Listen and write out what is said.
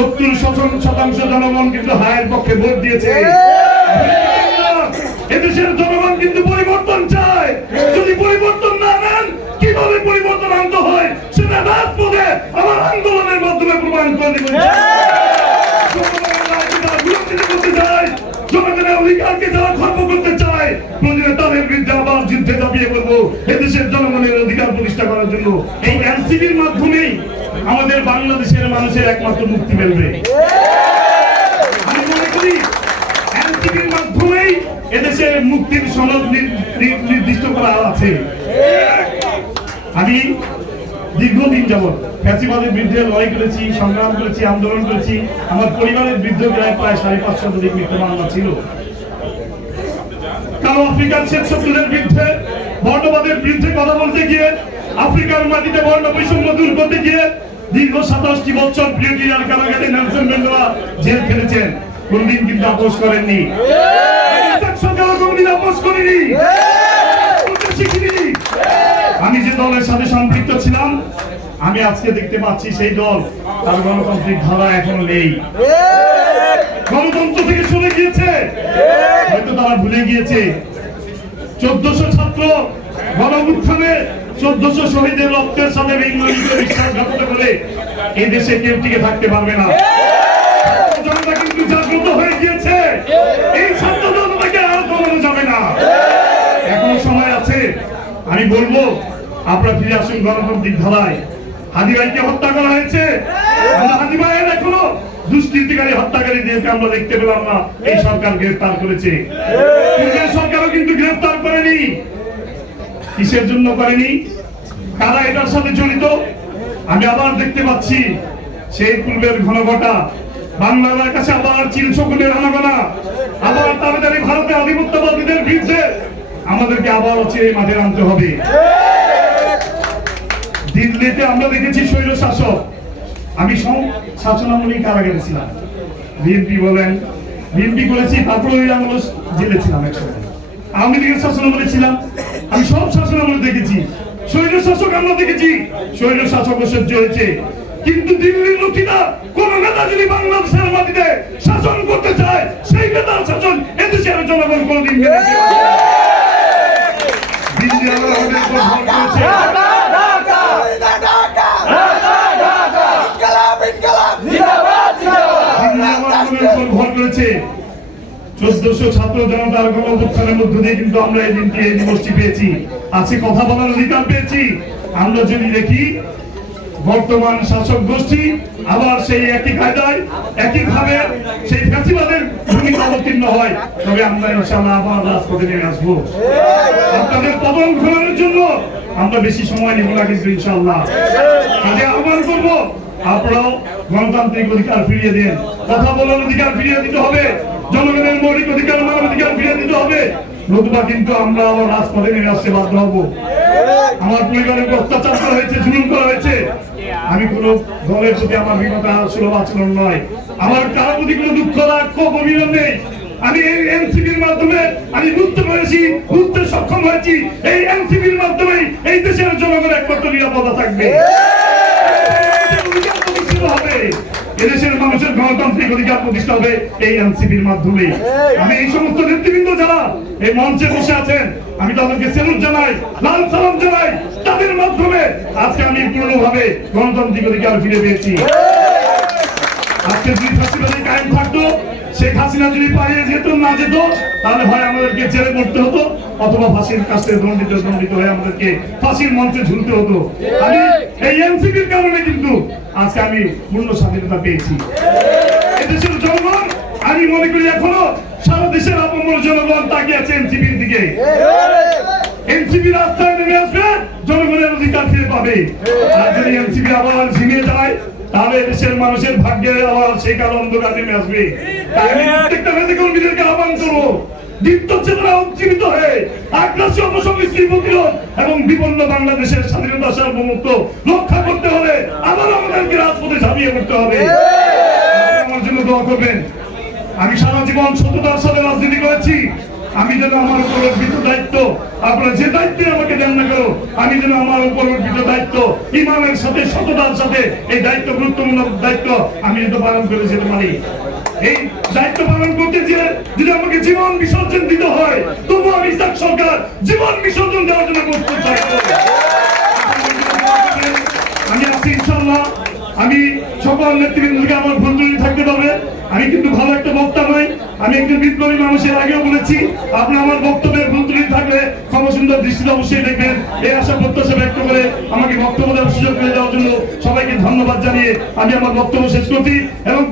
70% জনগণ কিন্তু হায়ের পক্ষে ভোট দিয়েছে। এদেশের জনগণ কিন্তু পরিবর্তন চায়। যদি পরিবর্তন না আনেন, কিভাবে পরিবর্তন আনতে হয় সেটা রাজপথে আমার আন্দোলনের মাধ্যমে প্রমাণ করে দেবেন। জনগণের অধিকারকে যারা খর্ব করতে চায়, প্রয়োজনে তাদের বিরুদ্ধে আবার যুদ্ধে ঝাঁপিয়ে পড়বো এদেশের জনগণের অধিকার প্রতিষ্ঠা করার জন্য। এই এনসিপির মাধ্যমেই আমাদের বাংলাদেশের মানুষের একমাত্র মুক্তি মিলবে। আমি মনে করি এনসিপির মাধ্যমেই এদেশের মুক্তির সনদ নির্দিষ্ট করা আছে। আমি দীর্ঘদিন যাবৎ ফ্যাসিবাদের বিরুদ্ধে লড়াই করেছি, সংগ্রাম করেছি, আন্দোলন করেছি। আমার পরিবারের বিরুদ্ধে প্রায় 550 শতাধিক মিথ্যা মামলা ছিল। কারণ আফ্রিকার শেখ শত্রুদের বিরুদ্ধে, বর্ণবাদের বিরুদ্ধে কথা বলতে গিয়ে, আফ্রিকার মাটিতে বর্ণ বৈষম্য দূর করতে গিয়ে দীর্ঘ 27 বছর ব্রিটিশার কারাগারে নেলসন ম্যান্ডেলা জেল খেটেছেন। কোনদিন কিন্তু আপোষ করেননি। আমি যে দলের সাথে সম্পৃক্ত ছিলাম, আমি আজকে দেখতে পাচ্ছি সেই দল তার গণতান্ত্রিক ধারা এখনো নেই। গণতন্ত্র থেকে সরে গিয়েছে। হয়তো তারা ভুলে গিয়েছে 1400 ছাত্র গণঅভ্যুত্থানে 1400 শহীদের রক্তের সাথে বিশ্বাসঘাতকতা করে এই দেশে কেউ টিকে থাকতে পারবে না। জনতা কিন্তু জাগ্রত হয়ে গিয়েছে। এই ছাত্র জনতাকে আর কমানো যাবে না। এখনো সময় আছে। আমি বলবো আপনারা ফিরে আসুন গণতান্ত্রিক ধারায়। হাদি ভাইকে হত্যা করা হয়েছে। হাদি ভাইয়ের এখনো দুষ্কৃতিকারী হত্যাকারীদেরকে আমরা দেখতে পেলাম না। এই সরকার গ্রেফতার করেছে। সরকারও কিন্তু গ্রেফতার করেনি। কিসের জন্য করেনি? কারা এটার সাথে জড়িত? আমি আবার দেখতে পাচ্ছি সেই পূর্বের ঘনঘটা বাংলার কাছে আবার চীন শকুনের আনাগোনা, আবার তাবেদারি ভারতে আধিপত্যবাদীদের বিরুদ্ধে আমাদেরকে আবার হচ্ছে মাঠে আনতে হবে। দিল্লিতে আমরা দেখেছি স্বৈর শাসক। আমি শাসনামলী কারাগারে ছিলাম। বিএনপি বলেন, বিএনপি করেছি, তারপরে আমরা জেলে ছিলাম একসময়। আওয়ামী লীগের শাসনামলে ছিলাম। আমি সব শাসনামলে দেখেছি। স্বৈর শাসক আমরা দেখেছি, স্বৈর শাসক সহ্য হয়েছে। কিন্তু দিল্লির লোকেরা কোন নেতা যদি বাংলাদেশের মাটিতে শাসন করতে চায়, সেই নেতার শাসন এদেশের জনগণ কোনদিন মেনে নেবে না। দিল্লি আমাদের উপর ভর করেছে। ভর করেছে 1400 ছাত্র জনতার গণঅভ্যুত্থানের মধ্য দিয়ে কিন্তু আমরা এই দিনটি, এই দিবসটি পেয়েছি। আজকে কথা বলার অধিকার পেয়েছি। আমরা যদি দেখি বর্তমান শাসক গোষ্ঠী আবার সেই একই কায়দায়, একইভাবে সেই ফ্যাসিবাদের ভূমিকা অবতীর্ণ হয়, তবে আমরা ইনশাআল্লাহ আবার রাজপথে নেমে আসবো। আপনাদের পতন ঘটানোর জন্য আমরা বেশি সময় নেব না, কিন্তু ইনশাআল্লাহ কাজে আহ্বান করবো আপনারাও গণতান্ত্রিক অধিকার ফিরিয়ে দেন। কথা বলার অধিকার ফিরিয়ে দিতে হবে। জনগণের মৌলিক অধিকার, মানব অধিকার ফিরিয়ে দিতে হবে। নতুবা কিন্তু আমরা আবার রাজপথে নেমে আসতে বাধ্য হবো। আমার পরিবারের অত্যাচার করা হয়েছে, জুলুম করা হয়েছে। আমি কোন দলের প্রতি আমার বিনতা সুলভ আচরণ নয়। আমার কারোর প্রতি কোনো দুঃখ, রাগ, ক্ষোভ, অভিমান নেই। আমি এই এনসিপির মাধ্যমে আমি বুঝতে পেরেছি, বুঝতে সক্ষম হয়েছি, এই এনসিপির মাধ্যমে এই দেশের জনগণ একমাত্র নিরাপত্তা থাকবে। এদেশের মানুষের গণতান্ত্রিক অধিকার প্রতিষ্ঠা হবে এই এনসিপির মাধ্যমে। আমি এই সমস্ত নেতৃবৃন্দ যারা এই মঞ্চে বসে আছেন, আমি তাদেরকে সেলুট জানাই, লাল সালাম জানাই। তাদের মাধ্যমে আজকে আমি পূর্ণভাবে গণতান্ত্রিক অধিকার ফিরে পেয়েছি। আজকে যদি ফ্যাসিবাদী কায়েম থাকতো, শেখ হাসিনা যদি পালিয়ে যেত, না যেত, তাহলে হয় আমাদেরকে জেলে পড়তে হতো, অথবা ফাঁসির কাছে দণ্ডিত হয়ে আমাদেরকে ফাঁসির মঞ্চে ঝুলতে হতো। আমি এই এনসিপির কারণে কিন্তু আজকে আমি পূর্ণ স্বাধীনতা পেয়েছি। এদেশের জনগণ, আমি মনে করি এখনো সারা দেশের আপামর জনগণ তাকিয়ে আছে এনসিপির দিকে। এনসিপি রাস্তায় নেমে আসবে, জনগণের অধিকার ফিরে পাবে। আর যদি এনসিপি আবার ঝিমিয়ে যায়, তাহলে দেশের মানুষের ভাগ্যে আবার সেই কালো অন্ধকার নেমে আসবে। তাই আমি প্রত্যেকটা নেতা কর্মীদেরকে আহ্বান করবো, দীপ্ত চেতনা উজ্জীবিত হয়ে আগ্রাসী অপসংস্কৃতি প্রতিরোধ এবং বিপন্ন বাংলাদেশের স্বাধীনতা সার্বভৌমত্ব রক্ষা করতে হলে আবার আমাদেরকে রাজপথে ঝাঁপিয়ে পড়তে হবে। আমার জন্য দোয়া করবেন। আমি সারা জীবন সততার সাথে রাজনীতি করেছি। আমি যেন আমার উপর অর্পিত দায়িত্ব, আপনারা যে দায়িত্বে আমাকে দেন না কেন, আমি যেন আমার উপর অর্পিত দায়িত্ব ইমানের সাথে, সততার সাথে এই দায়িত্ব, গুরুত্বপূর্ণ দায়িত্ব আমি যেন পালন করে যেতে পারি। এই দায়িত্ব পালন করতে গিয়ে যদি আমাকে জীবন বিসর্জন দিতে হয়, তবু আমি ইসহাক সরকার জীবন বিসর্জন দেওয়ার জন্য প্রস্তুত থাকবো। আমি আছি ইনশাআল্লাহ। আমি সকল নেতৃবৃন্দকে আমার ভুল ত্রুটি থাকতে পারবে, আমি কিন্তু ভালো একটা বক্তা নই, আমি একজন বিপ্লবী মানুষের আগেও বলেছি, আপনি আমার বক্তব্যের ভুল ত্রুটি থাকলে ক্ষমা সুন্দর দৃষ্টিতে অবশ্যই দেখবেন। এই আশা প্রত্যাশা ব্যক্ত করে আমাকে বক্তব্য দেওয়ার সুযোগ করে দেওয়ার জন্য সবাইকে ধন্যবাদ জানিয়ে আমি আমার বক্তব্য শেষ করছি এবং